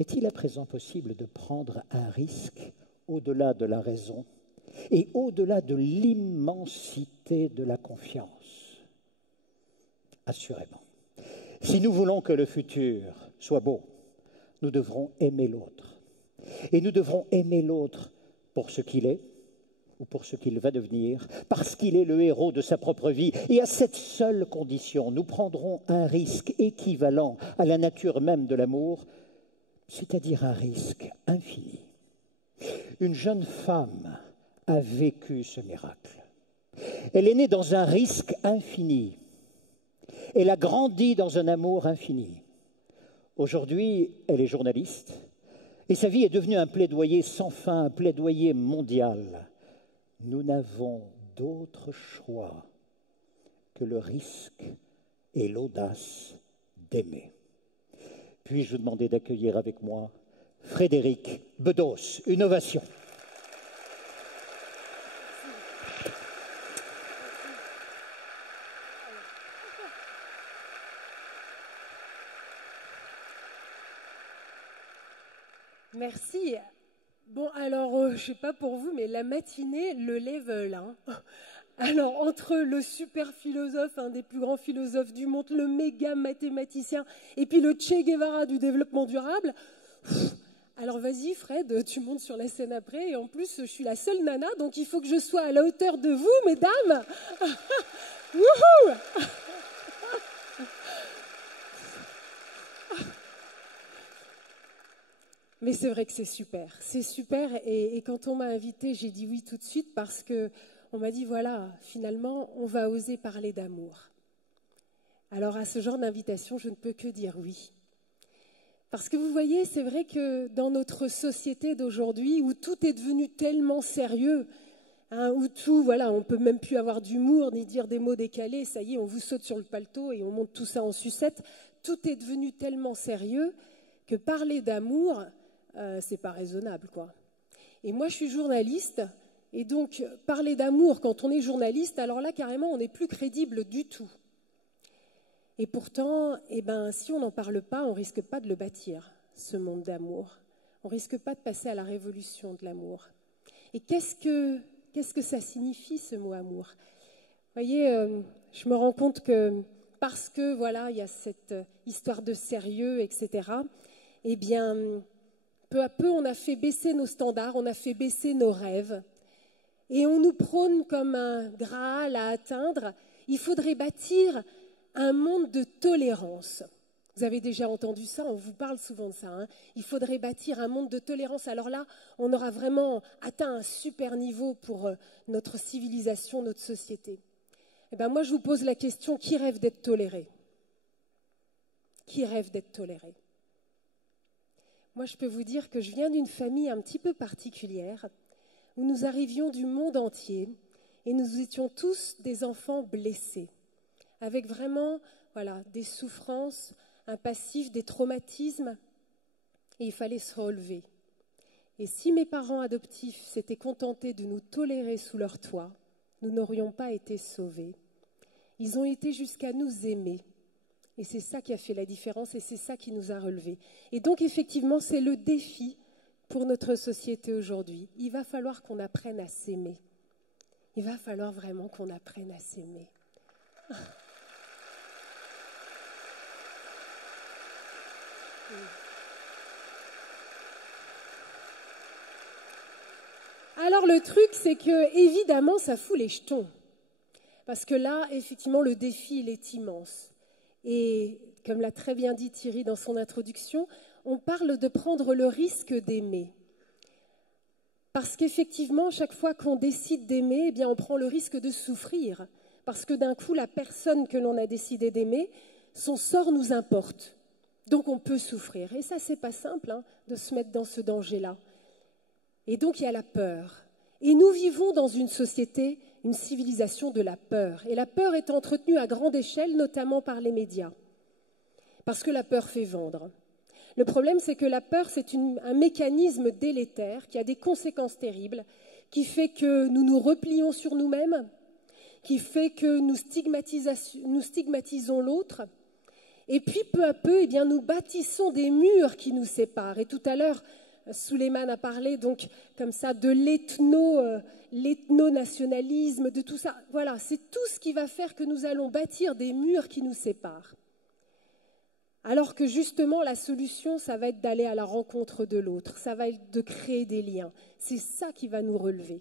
Est-il à présent possible de prendre un risque au-delà de la raison et au-delà de l'immensité de la confiance? Assurément. Si nous voulons que le futur soit beau, nous devrons aimer l'autre. Et nous devrons aimer l'autre pour ce qu'il est ou pour ce qu'il va devenir, parce qu'il est le héros de sa propre vie. Et à cette seule condition, nous prendrons un risque équivalent à la nature même de l'amour, c'est-à-dire un risque infini. Une jeune femme a vécu ce miracle. Elle est née dans un risque infini. Elle a grandi dans un amour infini. Aujourd'hui, elle est journaliste et sa vie est devenue un plaidoyer sans fin, un plaidoyer mondial. Nous n'avons d'autre choix que le risque et l'audace d'aimer. Puis-je vous demander d'accueillir avec moi Frédéric Bedos. Une ovation. Merci. Bon, alors, je ne sais pas pour vous, mais la matinée, le level. Hein. Alors, entre le super philosophe, un des plus grands philosophes du monde, le méga mathématicien, et puis le Che Guevara du développement durable, alors vas-y Fred, tu montes sur la scène après, et en plus, je suis la seule nana, donc il faut que je sois à la hauteur de vous, mesdames. Wouhou! Mais c'est vrai que c'est super, et quand on m'a invitée, j'ai dit oui tout de suite parce que on m'a dit voilà, finalement, on va oser parler d'amour. Alors à ce genre d'invitation, je ne peux que dire oui. Parce que vous voyez, c'est vrai que dans notre société d'aujourd'hui, où tout est devenu tellement sérieux, hein, où tout, voilà, on ne peut même plus avoir d'humour ni dire des mots décalés, ça y est, on vous saute sur le paletot et on monte tout ça en sucette, tout est devenu tellement sérieux que parler d'amour, c'est pas raisonnable, quoi. Et moi, je suis journaliste, et donc parler d'amour quand on est journaliste, alors là, carrément, on n'est plus crédible du tout. Et pourtant, eh ben, si on n'en parle pas, on risque pas de le bâtir, ce monde d'amour. On risque pas de passer à la révolution de l'amour. Et qu'est-ce que ça signifie, ce mot amour? Vous voyez, je me rends compte que parce que, voilà, il y a cette histoire de sérieux, etc., eh bien, peu à peu, on a fait baisser nos standards, on a fait baisser nos rêves. Et on nous prône comme un Graal à atteindre. Il faudrait bâtir un monde de tolérance. Vous avez déjà entendu ça, on vous parle souvent de ça. Hein. Il faudrait bâtir un monde de tolérance. Alors là, on aura vraiment atteint un super niveau pour notre civilisation, notre société. Eh bien, moi, je vous pose la question, qui rêve d'être toléré? Qui rêve d'être toléré? Moi, je peux vous dire que je viens d'une famille un petit peu particulière, où nous arrivions du monde entier, et nous étions tous des enfants blessés, avec vraiment, voilà, des souffrances, un passif, des traumatismes, et il fallait se relever. Et si mes parents adoptifs s'étaient contentés de nous tolérer sous leur toit, nous n'aurions pas été sauvés. Ils ont été jusqu'à nous aimer. Et c'est ça qui a fait la différence et c'est ça qui nous a relevés. Et donc, effectivement, c'est le défi pour notre société aujourd'hui. Il va falloir qu'on apprenne à s'aimer. Il va falloir vraiment qu'on apprenne à s'aimer. Alors, le truc, c'est que, évidemment, ça fout les jetons. Parce que là, effectivement, le défi, il est immense. Et comme l'a très bien dit Thierry dans son introduction, on parle de prendre le risque d'aimer. Parce qu'effectivement, chaque fois qu'on décide d'aimer, eh bien, on prend le risque de souffrir. Parce que d'un coup, la personne que l'on a décidé d'aimer, son sort nous importe. Donc on peut souffrir. Et ça, c'est pas simple hein, de se mettre dans ce danger-là. Et donc il y a la peur. Et nous vivons dans une société, une civilisation de la peur. Et la peur est entretenue à grande échelle, notamment par les médias. Parce que la peur fait vendre. Le problème, c'est que la peur, c'est un mécanisme délétère qui a des conséquences terribles, qui fait que nous nous replions sur nous-mêmes, qui fait que nous stigmatisons l'autre Et puis, peu à peu, eh bien, nous bâtissons des murs qui nous séparent. Et tout à l'heure, Souleymane a parlé donc comme ça de l'ethno-nationalisme, de tout ça. Voilà, c'est tout ce qui va faire que nous allons bâtir des murs qui nous séparent. Alors que justement, la solution, ça va être d'aller à la rencontre de l'autre, ça va être de créer des liens. C'est ça qui va nous relever.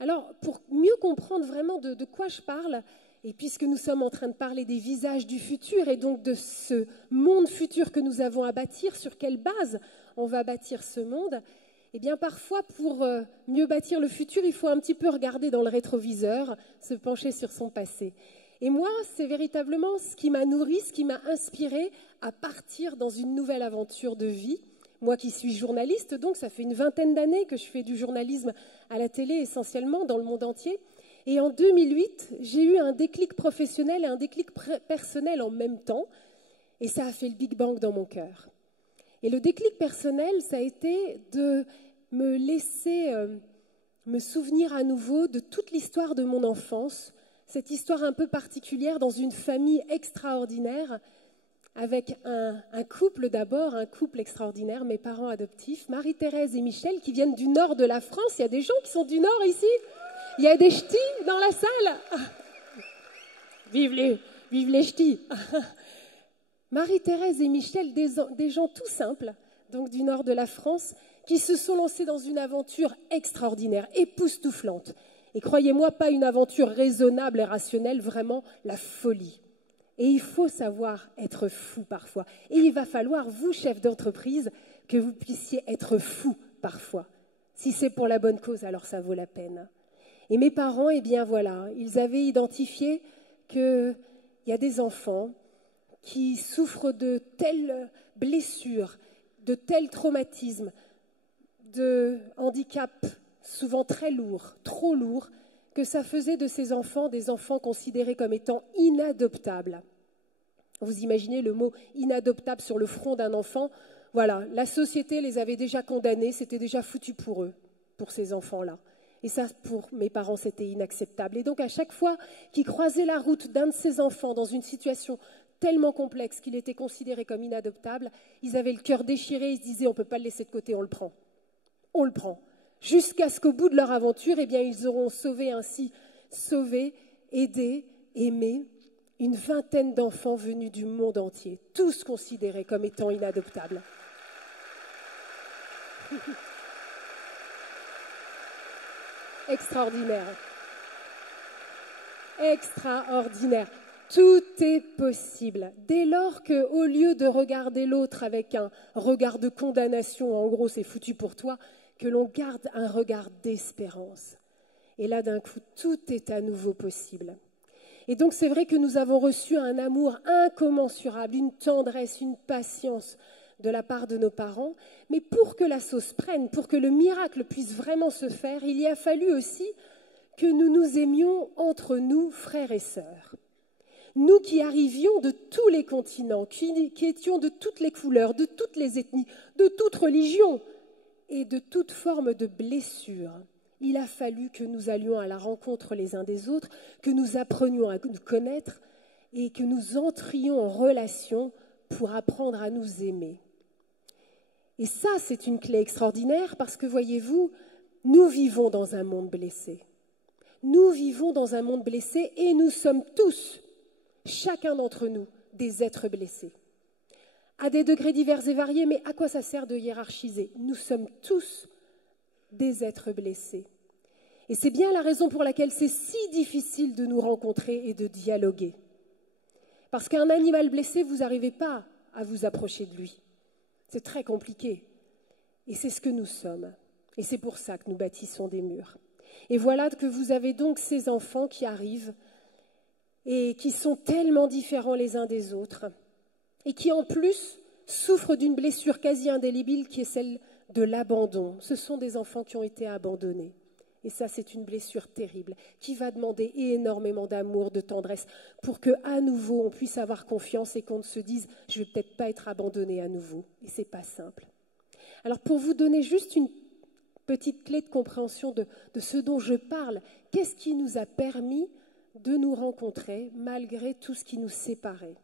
Alors, pour mieux comprendre vraiment de quoi je parle, et puisque nous sommes en train de parler des visages du futur et donc de ce monde futur que nous avons à bâtir, sur quelle base on va bâtir ce monde, eh bien parfois pour mieux bâtir le futur, il faut un petit peu regarder dans le rétroviseur, se pencher sur son passé. Et moi, c'est véritablement ce qui m'a nourri, ce qui m'a inspiré à partir dans une nouvelle aventure de vie. Moi qui suis journaliste, donc ça fait une vingtaine d'années que je fais du journalisme à la télé essentiellement dans le monde entier. Et en 2008, j'ai eu un déclic professionnel et un déclic personnel en même temps. Et ça a fait le Big Bang dans mon cœur. Et le déclic personnel, ça a été de me laisser me souvenir à nouveau de toute l'histoire de mon enfance, cette histoire un peu particulière dans une famille extraordinaire, avec un couple d'abord, un couple extraordinaire, mes parents adoptifs, Marie-Thérèse et Michel, qui viennent du nord de la France. Il y a des gens qui sont du nord ici. Il y a des ch'tis dans la salle. Vive les ch'tis. Marie-Thérèse et Michel, des gens tout simples, donc du nord de la France, qui se sont lancés dans une aventure extraordinaire, époustouflante. Et croyez-moi, pas une aventure raisonnable et rationnelle, vraiment la folie. Et il faut savoir être fou parfois. Et il va falloir, vous, chefs d'entreprise, que vous puissiez être fou parfois. Si c'est pour la bonne cause, alors ça vaut la peine. Et mes parents, eh bien voilà, ils avaient identifié qu'il y a des enfants qui souffrent de telles blessures, de tels traumatismes, de handicaps souvent très lourds, trop lourds, que ça faisait de ces enfants des enfants considérés comme étant inadoptables. Vous imaginez le mot inadoptable sur le front d'un enfant? Voilà, la société les avait déjà condamnés, c'était déjà foutu pour eux, pour ces enfants-là. Et ça, pour mes parents, c'était inacceptable. Et donc, à chaque fois qu'ils croisaient la route d'un de ces enfants dans une situation tellement complexe qu'il était considéré comme inadoptable, ils avaient le cœur déchiré, ils se disaient, on ne peut pas le laisser de côté, on le prend. On le prend. Jusqu'à ce qu'au bout de leur aventure, eh bien, ils auront sauvé, aidé, aimé une vingtaine d'enfants venus du monde entier, tous considérés comme étant inadoptables. Extraordinaire. Extraordinaire. Tout est possible. Dès lors qu'au lieu de regarder l'autre avec un regard de condamnation, en gros c'est foutu pour toi, que l'on garde un regard d'espérance. Et là d'un coup, tout est à nouveau possible. Et donc c'est vrai que nous avons reçu un amour incommensurable, une tendresse, une patience de la part de nos parents. Mais pour que la sauce prenne, pour que le miracle puisse vraiment se faire, il y a fallu aussi que nous nous aimions entre nous, frères et sœurs. Nous qui arrivions de tous les continents, qui étions de toutes les couleurs, de toutes les ethnies, de toute religion et de toute forme de blessure, il a fallu que nous allions à la rencontre les uns des autres, que nous apprenions à nous connaître et que nous entrions en relation pour apprendre à nous aimer. Et ça, c'est une clé extraordinaire parce que, voyez-vous, nous vivons dans un monde blessé. Nous vivons dans un monde blessé et nous sommes tous, chacun d'entre nous, des êtres blessés. À des degrés divers et variés, mais à quoi ça sert de hiérarchiser? Nous sommes tous des êtres blessés. Et c'est bien la raison pour laquelle c'est si difficile de nous rencontrer et de dialoguer. Parce qu'un animal blessé, vous n'arrivez pas à vous approcher de lui. C'est très compliqué. Et c'est ce que nous sommes. Et c'est pour ça que nous bâtissons des murs. Et voilà que vous avez donc ces enfants qui arrivent et qui sont tellement différents les uns des autres et qui en plus souffrent d'une blessure quasi indélébile qui est celle de l'abandon. Ce sont des enfants qui ont été abandonnés. Et ça, c'est une blessure terrible qui va demander énormément d'amour, de tendresse pour qu'à nouveau, on puisse avoir confiance et qu'on ne se dise « je ne vais peut-être pas être abandonné à nouveau ». Et ce n'est pas simple. Alors, pour vous donner juste une petite clé de compréhension de ce dont je parle, qu'est-ce qui nous a permis de nous rencontrer malgré tout ce qui nous séparait?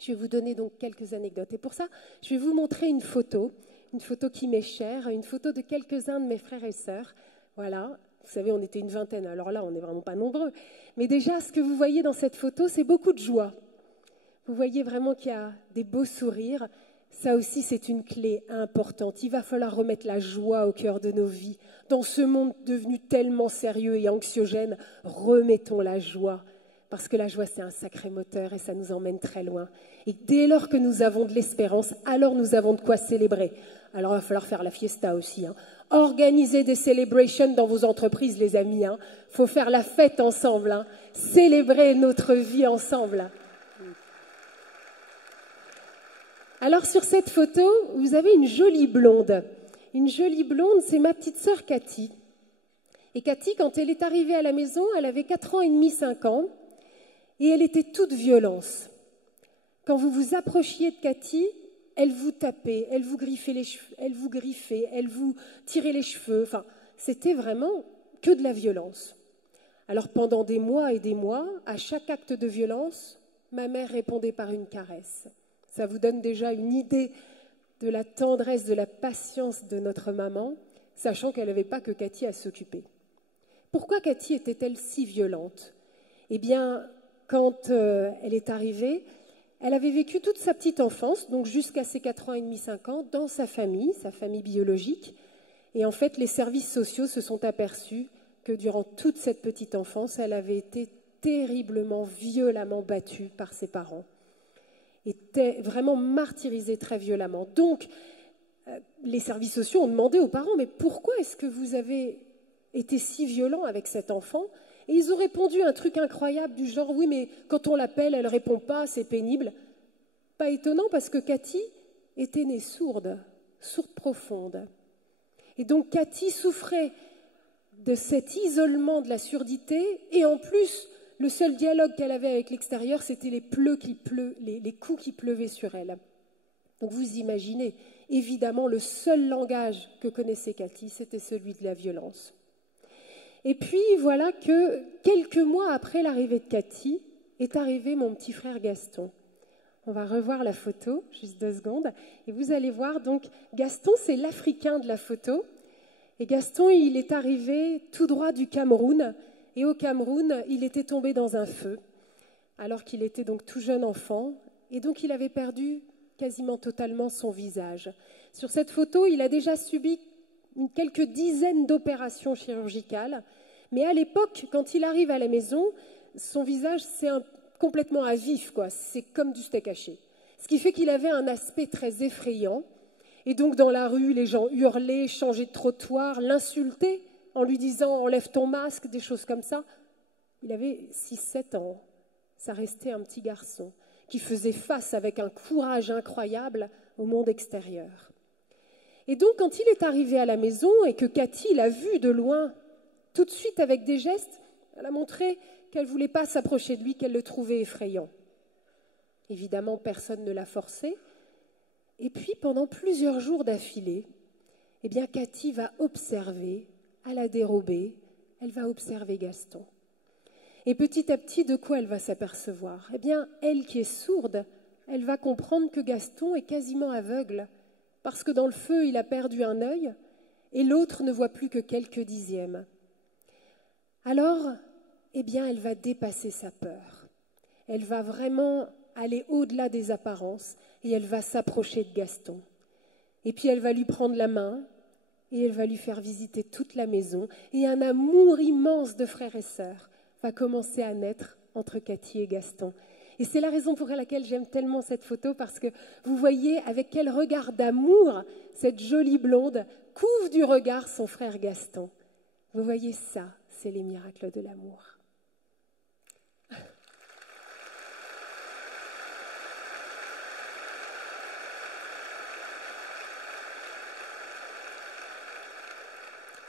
Je vais vous donner donc quelques anecdotes. Et pour ça, je vais vous montrer une photo qui m'est chère, une photo de quelques-uns de mes frères et sœurs. Voilà, vous savez, on était une vingtaine, alors là, on n'est vraiment pas nombreux. Mais déjà, ce que vous voyez dans cette photo, c'est beaucoup de joie. Vous voyez vraiment qu'il y a des beaux sourires. Ça aussi, c'est une clé importante. Il va falloir remettre la joie au cœur de nos vies. Dans ce monde devenu tellement sérieux et anxiogène, remettons la joie. Parce que la joie, c'est un sacré moteur et ça nous emmène très loin. Et dès lors que nous avons de l'espérance, alors nous avons de quoi célébrer. Alors, il va falloir faire la fiesta aussi. Organisez des celebrations dans vos entreprises, les amis. Faut faire la fête ensemble. Célébrer notre vie ensemble. Alors, sur cette photo, vous avez une jolie blonde. Une jolie blonde, c'est ma petite sœur Cathy. Et Cathy, quand elle est arrivée à la maison, elle avait 4 ans et demi, 5 ans. Et elle était toute violence. Quand vous vous approchiez de Cathy, elle vous tapait, elle vous griffait les cheveux, elle vous tirait les cheveux. Enfin, c'était vraiment que de la violence. Alors pendant des mois et des mois, à chaque acte de violence, ma mère répondait par une caresse. Ça vous donne déjà une idée de la tendresse, de la patience de notre maman, sachant qu'elle n'avait pas que Cathy à s'occuper. Pourquoi Cathy était-elle si violente? Eh bien, quand elle est arrivée, elle avait vécu toute sa petite enfance, donc jusqu'à ses 4 ans et demi, 5 ans, dans sa famille biologique. Et en fait, les services sociaux se sont aperçus que durant toute cette petite enfance, elle avait été terriblement, violemment battue par ses parents. Était vraiment martyrisée très violemment. Donc, les services sociaux ont demandé aux parents, mais pourquoi est-ce que vous avez été si violent avec cet enfant? Et ils ont répondu un truc incroyable du genre, oui, mais quand on l'appelle, elle ne répond pas, c'est pénible. Pas étonnant parce que Cathy était née sourde profonde. Et donc Cathy souffrait de cet isolement de la surdité et en plus, le seul dialogue qu'elle avait avec l'extérieur, c'était les coups qui pleuvaient sur elle. Donc vous imaginez, évidemment, le seul langage que connaissait Cathy, c'était celui de la violence. Et puis voilà que quelques mois après l'arrivée de Cathy, est arrivé mon petit frère Gaston. On va revoir la photo, juste 2 secondes, et vous allez voir, donc Gaston, c'est l'Africain de la photo, et Gaston, il est arrivé tout droit du Cameroun, et au Cameroun, il était tombé dans un feu, alors qu'il était donc tout jeune enfant, et donc il avait perdu quasiment totalement son visage. Sur cette photo, il a déjà subi quelques dizaines d'opérations chirurgicales, mais à l'époque, quand il arrive à la maison, son visage, c'est complètement à vif, quoi. C'est comme du steak haché. Ce qui fait qu'il avait un aspect très effrayant, et donc dans la rue, les gens hurlaient, changeaient de trottoir, l'insultaient en lui disant « enlève ton masque », des choses comme ça. Il avait 6-7 ans, ça restait un petit garçon qui faisait face avec un courage incroyable au monde extérieur. Et donc, quand il est arrivé à la maison et que Cathy l'a vu de loin, tout de suite, avec des gestes, elle a montré qu'elle ne voulait pas s'approcher de lui, qu'elle le trouvait effrayant. Évidemment, personne ne l'a forcé. Et puis, pendant plusieurs jours d'affilée, eh bien, Cathy va observer, à la dérobée, elle va observer Gaston. Et petit à petit, de quoi elle va s'apercevoir? Eh bien, elle qui est sourde, elle va comprendre que Gaston est quasiment aveugle, parce que dans le feu, il a perdu un œil et l'autre ne voit plus que quelques dixièmes. Alors, eh bien, elle va dépasser sa peur. Elle va vraiment aller au-delà des apparences et elle va s'approcher de Gaston. Et puis, elle va lui prendre la main et elle va lui faire visiter toute la maison. Et un amour immense de frères et sœurs va commencer à naître entre Cathy et Gaston. Et c'est la raison pour laquelle j'aime tellement cette photo, parce que vous voyez avec quel regard d'amour cette jolie blonde couvre du regard son frère Gaston. Vous voyez ça, c'est les miracles de l'amour.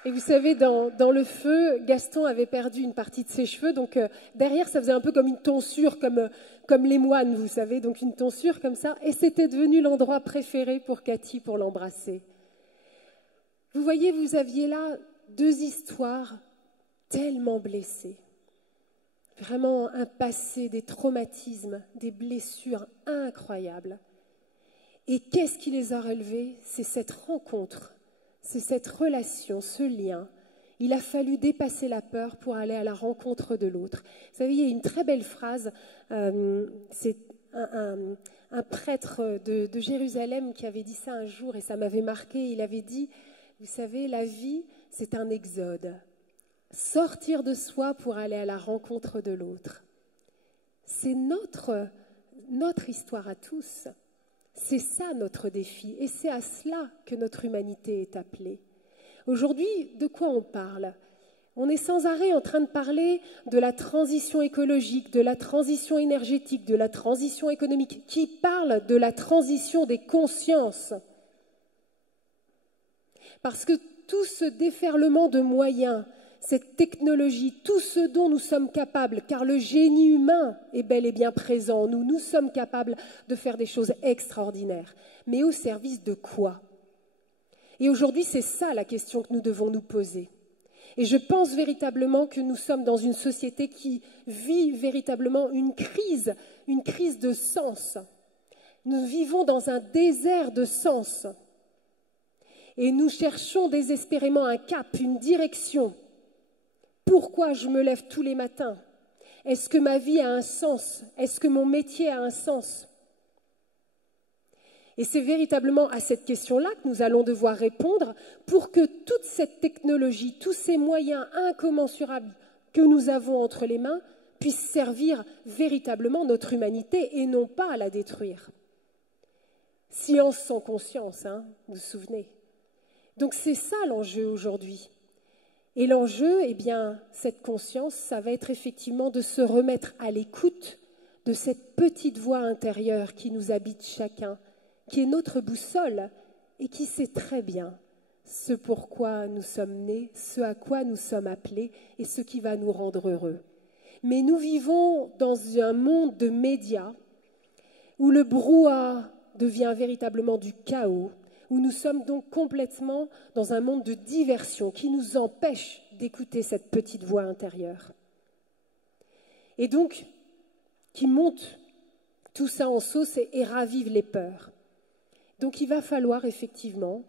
Et vous savez, dans le feu, Gaston avait perdu une partie de ses cheveux, donc derrière, ça faisait un peu comme une tonsure, comme les moines, vous savez, donc une tonsure comme ça, et c'était devenu l'endroit préféré pour Cathy pour l'embrasser. Vous voyez, vous aviez là 2 histoires tellement blessées. vraiment un passé, des traumatismes, des blessures incroyables. Et qu'est-ce qui les a relevés? C'est cette rencontre, c'est cette relation, ce lien. Il a fallu dépasser la peur pour aller à la rencontre de l'autre. Vous savez, il y a une très belle phrase, c'est un prêtre de Jérusalem qui avait dit ça un jour et ça m'avait marqué. Il avait dit, vous savez, la vie, c'est un exode. Sortir de soi pour aller à la rencontre de l'autre. C'est notre histoire à tous. C'est ça notre défi et c'est à cela que notre humanité est appelée. Aujourd'hui, de quoi on parle? On est sans arrêt en train de parler de la transition écologique, de la transition énergétique, de la transition économique. Qui parle de la transition des consciences? Parce que tout ce déferlement de moyens, cette technologie, tout ce dont nous sommes capables, car le génie humain est bel et bien présent en nous, nous sommes capables de faire des choses extraordinaires. Mais au service de quoi? Et aujourd'hui, c'est ça la question que nous devons nous poser. Et je pense véritablement que nous sommes dans une société qui vit véritablement une crise de sens. Nous vivons dans un désert de sens. Et nous cherchons désespérément un cap, une direction. Pourquoi je me lève tous les matins? Est-ce que ma vie a un sens? Est-ce que mon métier a un sens? Et c'est véritablement à cette question-là que nous allons devoir répondre pour que toute cette technologie, tous ces moyens incommensurables que nous avons entre les mains puissent servir véritablement notre humanité et non pas à la détruire. Science sans conscience, hein, vous vous souvenez. Donc c'est ça l'enjeu aujourd'hui. Et l'enjeu, eh bien, cette conscience, ça va être effectivement de se remettre à l'écoute de cette petite voix intérieure qui nous habite chacun, qui est notre boussole et qui sait très bien ce pourquoi nous sommes nés, ce à quoi nous sommes appelés et ce qui va nous rendre heureux. Mais nous vivons dans un monde de médias où le brouhaha devient véritablement du chaos, où nous sommes donc complètement dans un monde de diversion qui nous empêche d'écouter cette petite voix intérieure. Et donc, qui monte tout ça en sauce et ravive les peurs. Donc il va falloir effectivement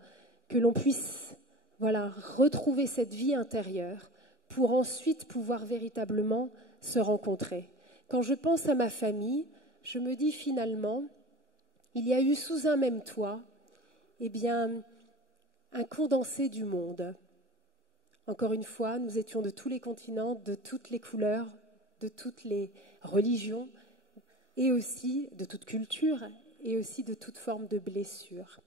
que l'on puisse retrouver cette vie intérieure pour ensuite pouvoir véritablement se rencontrer. Quand je pense à ma famille, je me dis finalement, il y a eu sous un même toit, eh bien, un condensé du monde. Encore une fois, nous étions de tous les continents, de toutes les couleurs, de toutes les religions, et aussi de toute culture, et aussi de toute forme de blessure.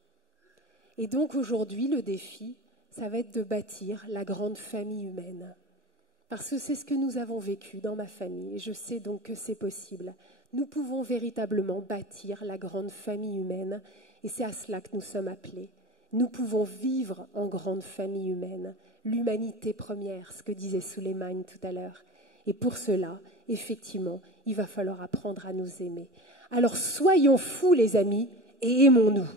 Et donc aujourd'hui, le défi, ça va être de bâtir la grande famille humaine. Parce que c'est ce que nous avons vécu dans ma famille, et je sais donc que c'est possible. Nous pouvons véritablement bâtir la grande famille humaine, et c'est à cela que nous sommes appelés. Nous pouvons vivre en grande famille humaine, l'humanité première, ce que disait Suleiman tout à l'heure. Et pour cela, effectivement, il va falloir apprendre à nous aimer. Alors soyons fous, les amis, et aimons-nous.